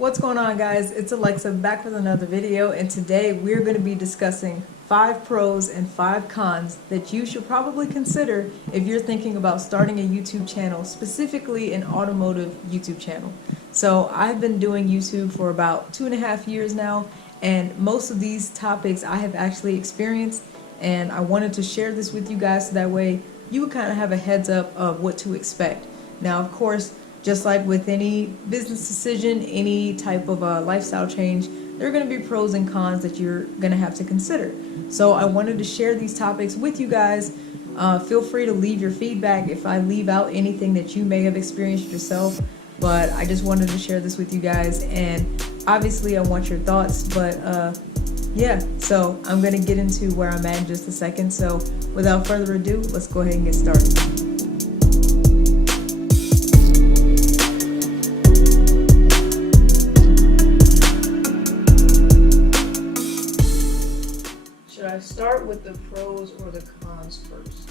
What's going on, guys? It's Alexa back with another video, and today we're going to be discussing 5 pros and 5 cons that you should probably consider if you're thinking about starting a YouTube channel, specifically an automotive YouTube channel. So I've been doing YouTube for about 2.5 years now, and most of these topics I have actually experienced, and I wanted to share this with you guys so that way you would kind of have a heads up of what to expect. Now, of course, just like with any business decision, any type of lifestyle change, there are going to be pros and cons that you're going to have to consider. So I wanted to share these topics with you guys. Feel free to leave your feedback if I leave out anything that you may have experienced yourself. But I just wanted to share this with you guys, and obviously I want your thoughts. But yeah, so I'm going to get into where I'm at in just a second. So without further ado, let's go ahead and get started. Should I start with the pros or the cons first?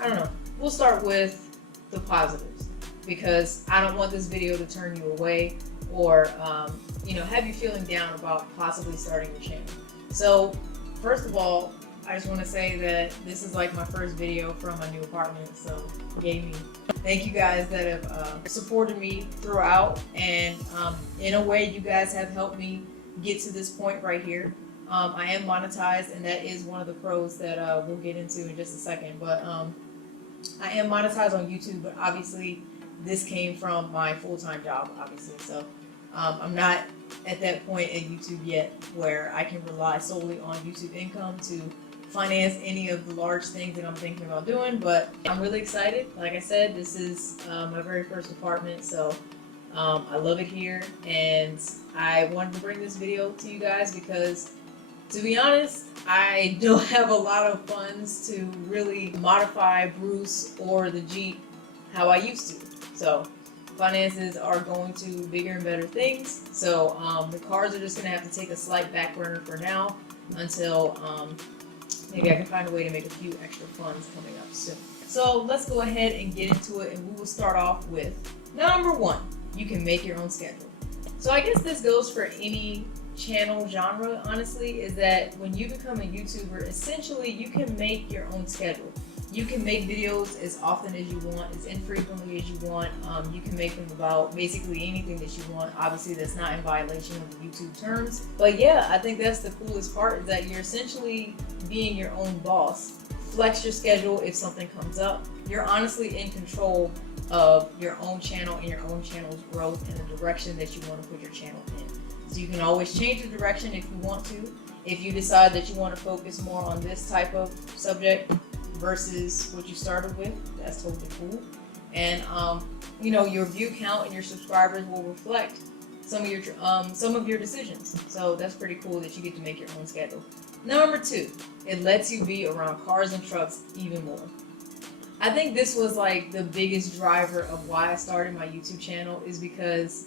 I don't know. We'll start with the positives because I don't want this video to turn you away or have you feeling down about possibly starting your channel. So first of all, I just want to say that this is like my first video from my new apartment, so yay me. Thank you guys that have supported me throughout, and in a way you guys have helped me get to this point right here. I am monetized, and that is one of the pros that we'll get into in just a second. But I am monetized on YouTube, but obviously this came from my full-time job, obviously. So I'm not at that point at YouTube yet where I can rely solely on YouTube income to finance any of the large things that I'm thinking about doing. But I'm really excited. Like I said, this is my very first apartment, so I love it here, and I wanted to bring this video to you guys because, to be honest, I don't have a lot of funds to really modify Bruce or the Jeep how I used to. So finances are going to bigger and better things. So the cars are just going to have to take a slight back burner for now until maybe I can find a way to make a few extra funds coming up soon. So let's go ahead and get into it, and we will start off with number 1. You can make your own schedule. So I guess this goes for any channel genre, honestly, is that when you become a YouTuber, essentially you can make your own schedule. You can make videos as often as you want, as infrequently as you want. You can make them about basically anything that you want. Obviously, that's not in violation of the YouTube terms. But yeah, I think that's the coolest part, is that you're essentially being your own boss. Flex your schedule if something comes up. You're honestly in control of your own channel and your own channel's growth and the direction that you want to put your channel in. So you can always change the direction if you want to. If you decide that you want to focus more on this type of subject versus what you started with, that's totally cool. And your view count and your subscribers will reflect some of your decisions. So that's pretty cool that you get to make your own schedule. Number 2, it lets you be around cars and trucks even more. I think this was like the biggest driver of why I started my YouTube channel, is because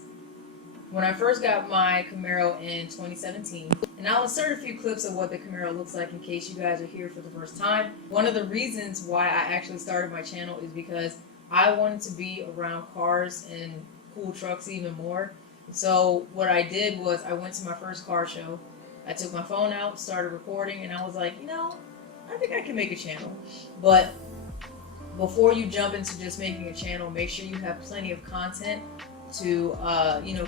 when I first got my Camaro in 2017, and I'll insert a few clips of what the Camaro looks like in case you guys are here for the first time. One of the reasons why I actually started my channel is because I wanted to be around cars and cool trucks even more. So what I did was I went to my first car show. I took my phone out, started recording, and I was like, I think I can make a channel. But before you jump into just making a channel, make sure you have plenty of content to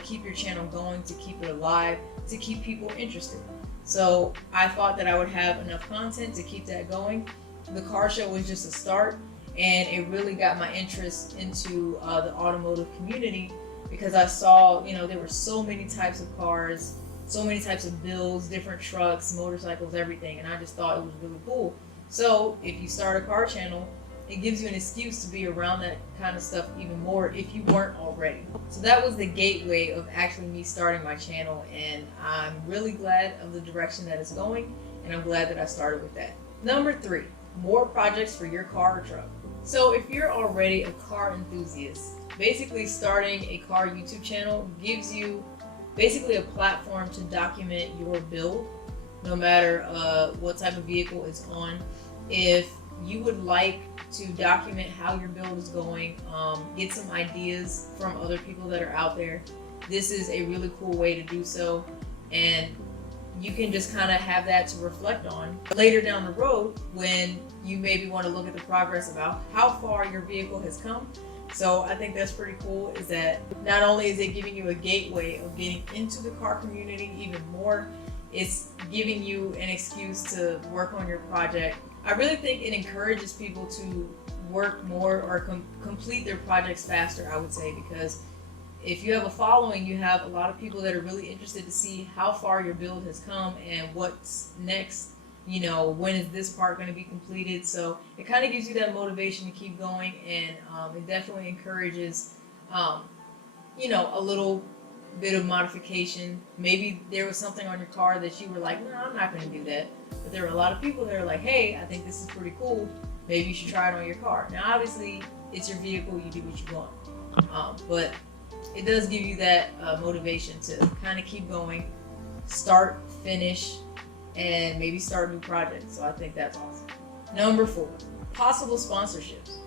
keep your channel going, to keep it alive, to keep people interested. So I thought that I would have enough content to keep that going. The car show was just a start, and it really got my interest into the automotive community, because I saw there were so many types of cars, so many types of builds, different trucks, motorcycles, everything, and I just thought it was really cool. So if you start a car channel, it gives you an excuse to be around that kind of stuff even more if you weren't already. So that was the gateway of actually me starting my channel, and I'm really glad of the direction that it's going, and I'm glad that I started with that. Number 3, more projects for your car or truck. So if you're already a car enthusiast, basically starting a car YouTube channel gives you basically a platform to document your build, no matter what type of vehicle it's on. If you would like to document how your build is going, get some ideas from other people that are out there, this is a really cool way to do so. And you can just kind of have that to reflect on later down the road when you maybe want to look at the progress about how far your vehicle has come. So I think that's pretty cool, is that not only is it giving you a gateway of getting into the car community even more, it's giving you an excuse to work on your project. I really think it encourages people to work more or complete their projects faster, I would say, because if you have a following, you have a lot of people that are really interested to see how far your build has come and what's next. You know, when is this part going to be completed? So it kind of gives you that motivation to keep going, and it definitely encourages, you know, a little bit of modification. Maybe there was something on your car that you were like, no, I'm not going to do that. But there were a lot of people that are like, hey, I think this is pretty cool. Maybe you should try it on your car. Now, obviously, it's your vehicle. You do what you want. But it does give you that motivation to kind of keep going, start, finish, and maybe start new projects. So I think that's awesome. Number 4, possible sponsorships.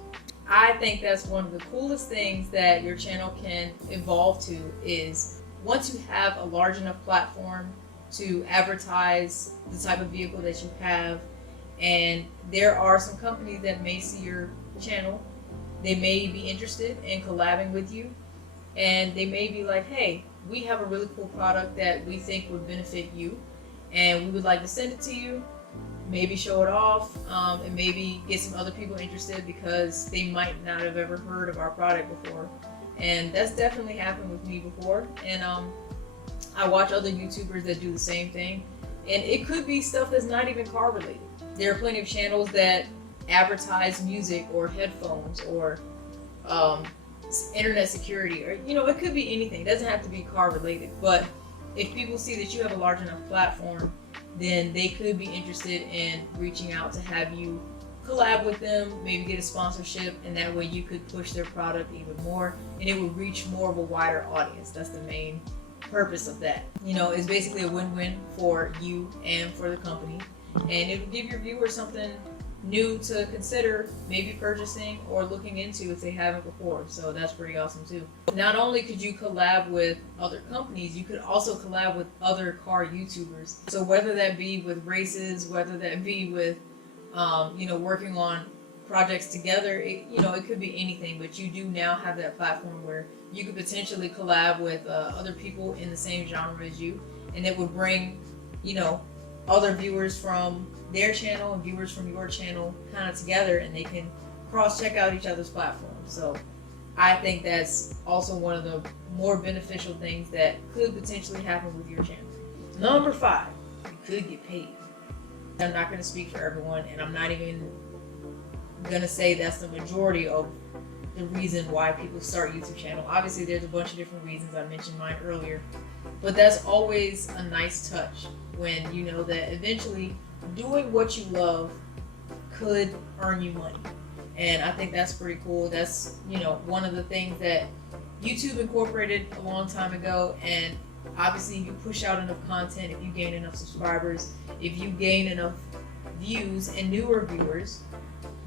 I think that's one of the coolest things that your channel can evolve to, is once you have a large enough platform to advertise the type of vehicle that you have, and there are some companies that may see your channel, they may be interested in collabing with you, and they may be like, hey, we have a really cool product that we think would benefit you, and we would like to send it to you, maybe show it off, and maybe get some other people interested because they might not have ever heard of our product before. And that's definitely happened with me before. And I watch other YouTubers that do the same thing, and it could be stuff that's not even car related. There are plenty of channels that advertise music or headphones or internet security, or, you know, it could be anything. It doesn't have to be car related, but if people see that you have a large enough platform, then they could be interested in reaching out to have you collab with them, maybe get a sponsorship, and that way you could push their product even more, and it would reach more of a wider audience. That's the main purpose of that. You know, it's basically a win-win for you and for the company, and it would give your viewers something new to consider maybe purchasing or looking into if they haven't before. So that's pretty awesome too. Not only could you collab with other companies, you could also collab with other car YouTubers. So whether that be with races, whether that be with you know, working on projects together, it could be anything, but you do now have that platform where you could potentially collab with other people in the same genre as you, and it would bring, you know, other viewers from their channel and viewers from your channel kind of together, and they can cross-check out each other's platforms. So I think that's also one of the more beneficial things that could potentially happen with your channel. Number 5, you could get paid. I'm not going to speak for everyone, and I'm not even going to say that's the majority of the reason why people start YouTube channel. Obviously, there's a bunch of different reasons. I mentioned mine earlier, but that's always a nice touch when you know that eventually doing what you love could earn you money. And I think that's pretty cool. That's, you know, one of the things that YouTube incorporated a long time ago, and obviously you push out enough content, if you gain enough subscribers, if you gain enough views and newer viewers,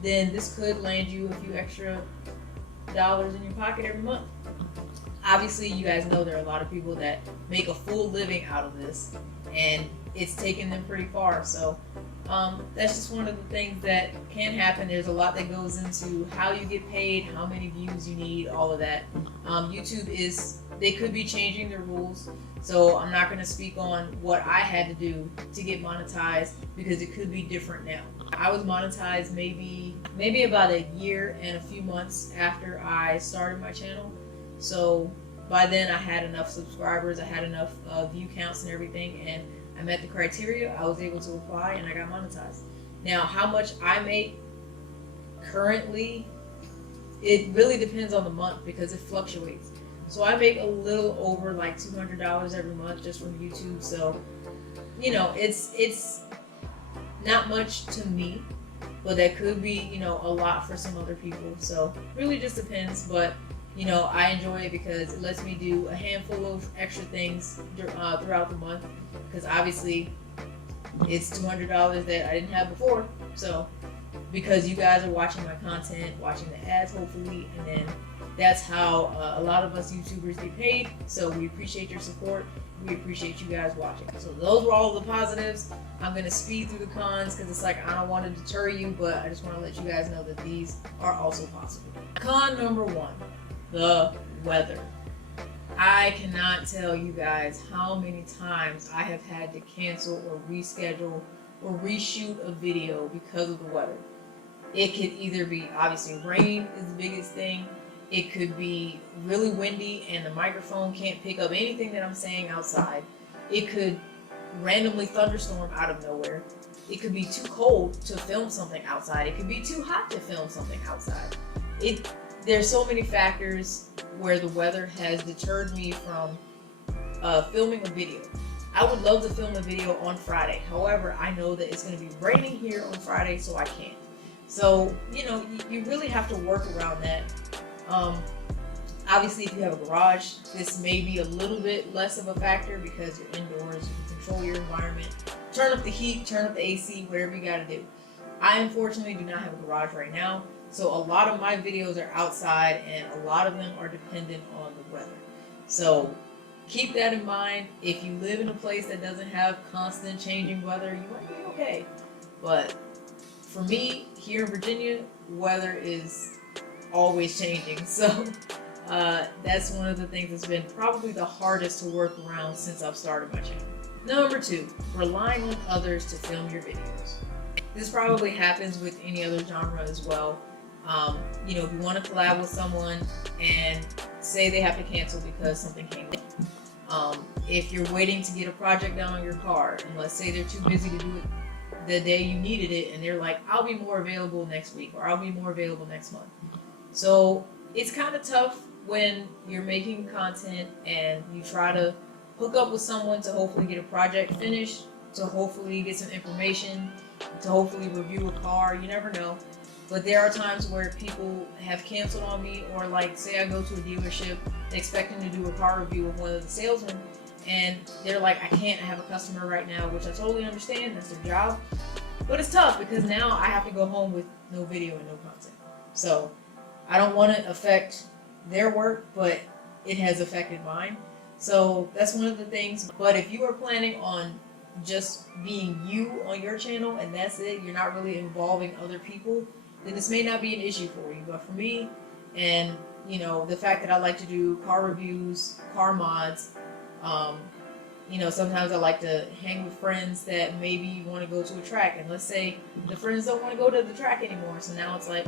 then this could land you a few extra dollars in your pocket every month. Obviously, you guys know there are a lot of people that make a full living out of this, and it's taken them pretty far. So that's just one of the things that can happen. There's a lot that goes into how you get paid, how many views you need, all of that. YouTube they could be changing their rules, so I'm not going to speak on what I had to do to get monetized, because it could be different now. I was monetized maybe about a year and a few months after I started my channel. So by then I had enough subscribers, I had enough view counts and everything, and I met the criteria. I was able to apply and I got monetized. Now, how much I make currently, it really depends on the month because it fluctuates. So I make a little over like $200 every month just from YouTube. So, you know, it's not much to me, but that could be, you know, a lot for some other people. So really just depends, but you know, I enjoy it because it lets me do a handful of extra things throughout the month, because obviously it's $200 that I didn't have before. So because you guys are watching my content, watching the ads hopefully, and then that's how a lot of us YouTubers get paid. So we appreciate your support. We appreciate you guys watching. So those were all the positives. I'm going to speed through the cons because it's like I don't want to deter you, but I just want to let you guys know that these are also possible. Con number one, the weather. I cannot tell you guys how many times I have had to cancel or reschedule or reshoot a video because of the weather. It could either be, obviously rain is the biggest thing. It could be really windy and the microphone can't pick up anything that I'm saying outside. It could randomly thunderstorm out of nowhere. It could be too cold to film something outside. It could be too hot to film something outside. There's so many factors where the weather has deterred me from filming a video. I would love to film a video on Friday. However, I know that it's going to be raining here on Friday, so I can't. So, you really have to work around that. Obviously, if you have a garage, this may be a little bit less of a factor because you're indoors, you can control your environment. Turn up the heat, turn up the AC, whatever you gotta do. I unfortunately do not have a garage right now, so a lot of my videos are outside and a lot of them are dependent on the weather. So keep that in mind. If you live in a place that doesn't have constant changing weather, you might be okay. But for me, here in Virginia, weather is always changing. So that's one of the things that's been probably the hardest to work around since I've started my channel. Number two, relying on others to film your videos. This probably happens with any other genre as well. If you want to collab with someone and say they have to cancel because something came up. If you're waiting to get a project done on your car, and let's say they're too busy to do it the day you needed it, and they're like, I'll be more available next week, or I'll be more available next month. So it's kind of tough when you're making content and you try to hook up with someone to hopefully get a project finished, to hopefully get some information, to hopefully review a car. You never know. But there are times where people have canceled on me, or like say I go to a dealership expecting to do a car review with one of the salesmen, and they're like, I can't have a customer right now, which I totally understand, that's their job. But it's tough because now I have to go home with no video and no content. So I don't want to affect their work, but it has affected mine. So that's one of the things. But if you are planning on just being you on your channel and that's it, you're not really involving other people, then this may not be an issue for you. But for me, and the fact that I like to do car reviews, car mods, sometimes I like to hang with friends that maybe want to go to a track, and let's say the friends don't want to go to the track anymore, so now it's like,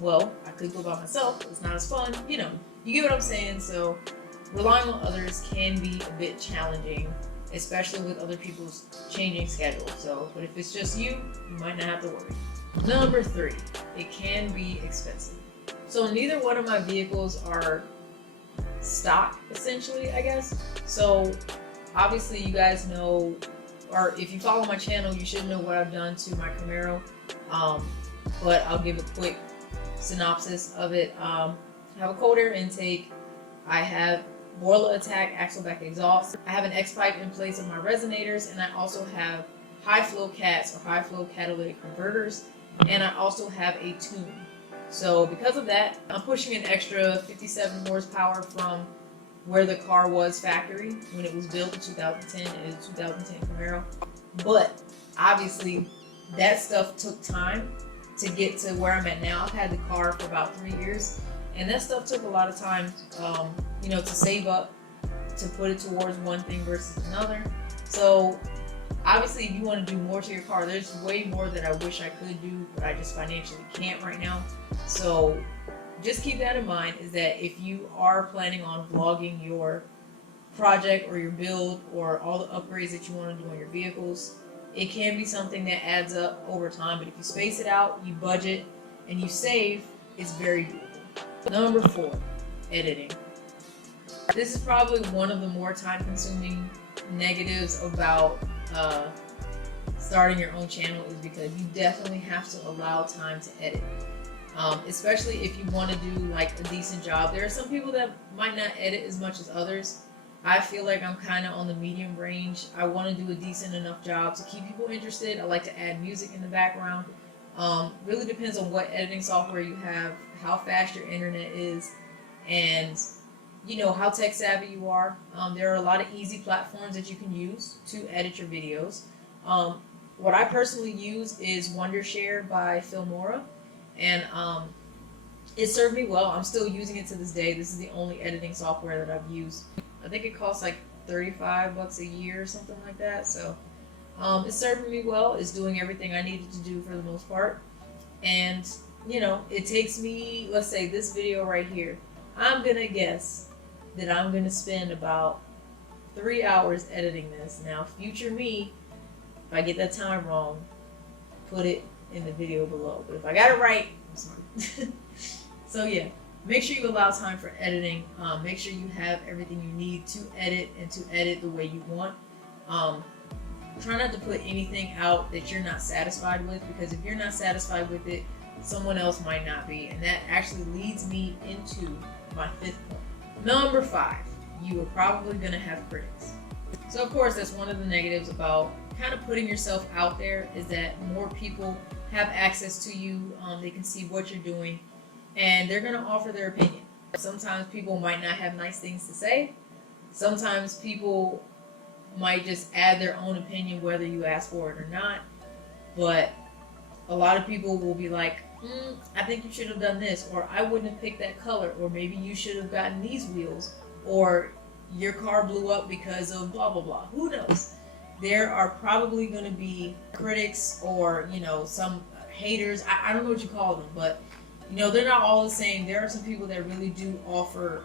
well, I could go by myself, it's not as fun, you get what I'm saying. So relying on others can be a bit challenging, especially with other people's changing schedules. So, but if it's just you might not have to worry. Number three, it can be expensive. So neither one of my vehicles are stock, essentially, I guess. So obviously you guys know, or if you follow my channel, you should know what I've done to my Camaro. But I'll give a quick synopsis of it. I have a cold air intake. I have boiler attack axle back exhaust. I have an X pipe in place of my resonators, and I also have high flow cats, or high flow catalytic converters, and I also have a tune. So because of that, I'm pushing an extra 57 horsepower from where the car was factory when it was built in 2010. It is a 2010 Camaro. But obviously that stuff took time to get to where I'm at now. I've had the car for about 3 years, and that stuff took a lot of time, to save up, to put it towards one thing versus another. So obviously if you want to do more to your car, there's way more that I wish I could do, but I just financially can't right now. So just keep that in mind, is that if you are planning on vlogging your project or your build or all the upgrades that you want to do on your vehicles, it can be something that adds up over time. But if you space it out, you budget, and you save, it's very doable. Number four, editing. This is probably one of the more time-consuming negatives about starting your own channel, is because you definitely have to allow time to edit. Especially if you want to do like a decent job. There are some people that might not edit as much as others. I feel like I'm kind of on the medium range. I want to do a decent enough job to keep people interested. I like to add music in the background. Really depends on what editing software you have, how fast your internet is, and how tech savvy you are. There are a lot of easy platforms that you can use to edit your videos. What I personally use is Wondershare by Filmora, and it served me well. I'm still using it to this day. This is the only editing software that I've used. I think it costs like $35 a year or something like that. So it's serving me well. It's doing everything I needed to do for the most part. And it takes me, let's say this video right here, I'm gonna guess that I'm gonna spend about 3 hours editing this. Now, future me, if I get that time wrong, put it in the video below. But if I got it right, I'm sorry. So yeah, make sure you allow time for editing. Make sure you have everything you need to edit and to edit the way you want. Try not to put anything out that you're not satisfied with, because if you're not satisfied with it, someone else might not be. And that actually leads me into my fifth point. Number 5, you are probably going to have critics. So of course, that's one of the negatives about kind of putting yourself out there, is that more people have access to you. They can see what you're doing, and they're going to offer their opinion. Sometimes people might not have nice things to say. Sometimes people might just add their own opinion whether you ask for it or not. But a lot of people will be like, I think you should have done this, or I wouldn't have picked that color, or maybe you should have gotten these wheels, or your car blew up because of blah blah blah. Who knows? There are probably going to be critics, or some haters. I don't know what you call them, but they're not all the same. There are some people that really do offer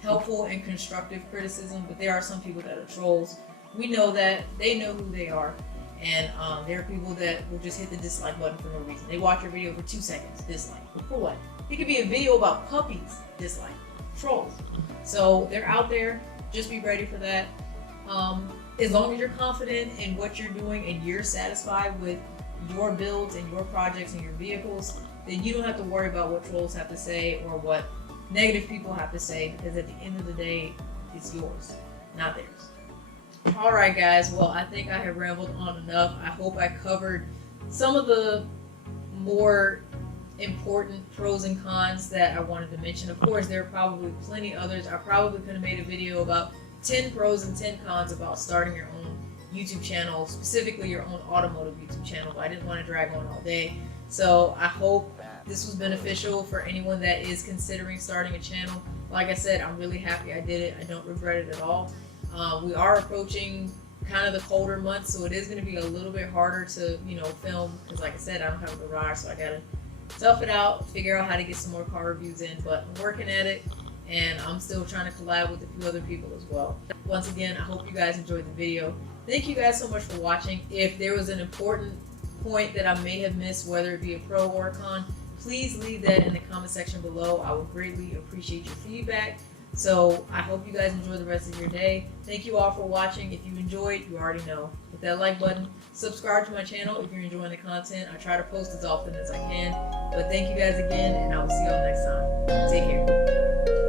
helpful and constructive criticism, but there are some people that are trolls. We know that. They know who they are. And there are people that will just hit the dislike button for no reason. They watch your video for 2 seconds, dislike. For what? It could be a video about puppies, dislike. Trolls. So they're out there. Just be ready for that. As long as you're confident in what you're doing and you're satisfied with your builds and your projects and your vehicles, then you don't have to worry about what trolls have to say or what negative people have to say, because at the end of the day, it's yours, not theirs. Alright guys, well, I think I have rambled on enough. I hope I covered some of the more important pros and cons that I wanted to mention. Of course, there are probably plenty others. I probably could have made a video about 10 pros and 10 cons about starting your own YouTube channel, specifically your own automotive YouTube channel, but I didn't want to drag on all day. So I hope this was beneficial for anyone that is considering starting a channel. Like I said, I'm really happy I did it. I don't regret it at all. We are approaching kind of the colder months, so it is going to be a little bit harder to, film, because like I said, I don't have a garage, so I got to tough it out, figure out how to get some more car reviews in, but I'm working at it, and I'm still trying to collab with a few other people as well. Once again, I hope you guys enjoyed the video. Thank you guys so much for watching. If there was an important point that I may have missed, whether it be a pro or a con, please leave that in the comment section below. I would greatly appreciate your feedback. So I hope you guys enjoy the rest of your day. Thank you all for watching. If you enjoyed, you already know, hit that like button. Subscribe to my channel if you're enjoying the content. I try to post as often as I can. But thank you guys again, and I will see y'all next time. Take care.